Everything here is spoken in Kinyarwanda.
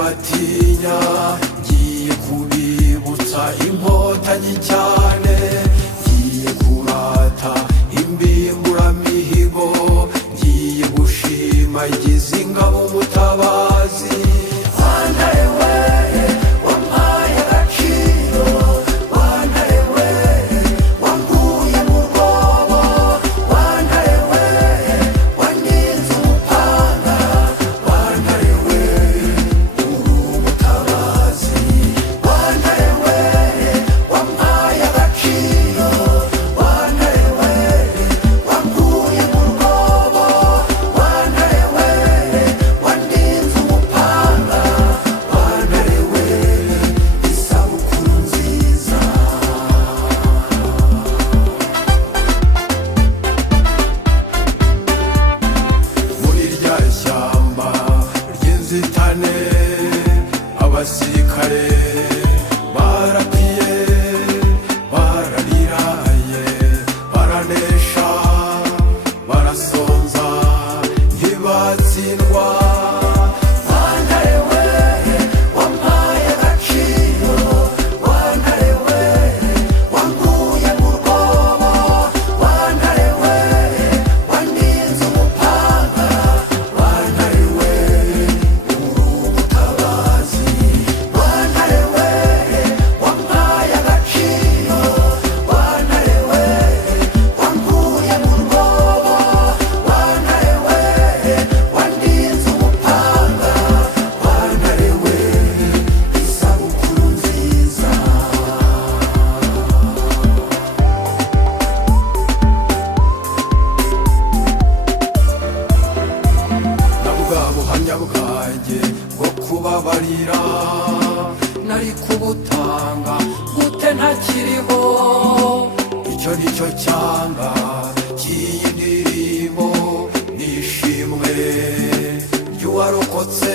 batinya, ngiye kubibutsa inkotanyi cyane, ngiye kurata imbimbura-mihigo, ngiye gushimagiza ingabo umutabazi. Wantare we wampaye agaciro, wantare we wankuye mu rwobo, wantare we waninze umupanga, wantare we uri umutabazi. Wantare we wampaye agaciro, wantare we wankuye mu rwobo, wantare we waninze umupanga, wantare we isabukuru nziza. Muri rya shyamba ry'inzitane, abasirikare barapiye, barariraye, baranesha, barasonza, ntibatsindwa. Wantare we wampaye agaciro, wantare we wankuye mu rwobo, wantare we waninze umupanga, wantare we uri umutabazi. Wantare we wampaye agaciro, wantare we wankuye mu rwobo, wantare we waninze umupanga, wantare we isabukuru nziza. Na bwa buhamya bwanjye bwo kubabarira nari kubutanga gute ntakiriho? Icyo ni cyo cyanga cy'iyi ndirimbo, nishimwe ry'uwarokotse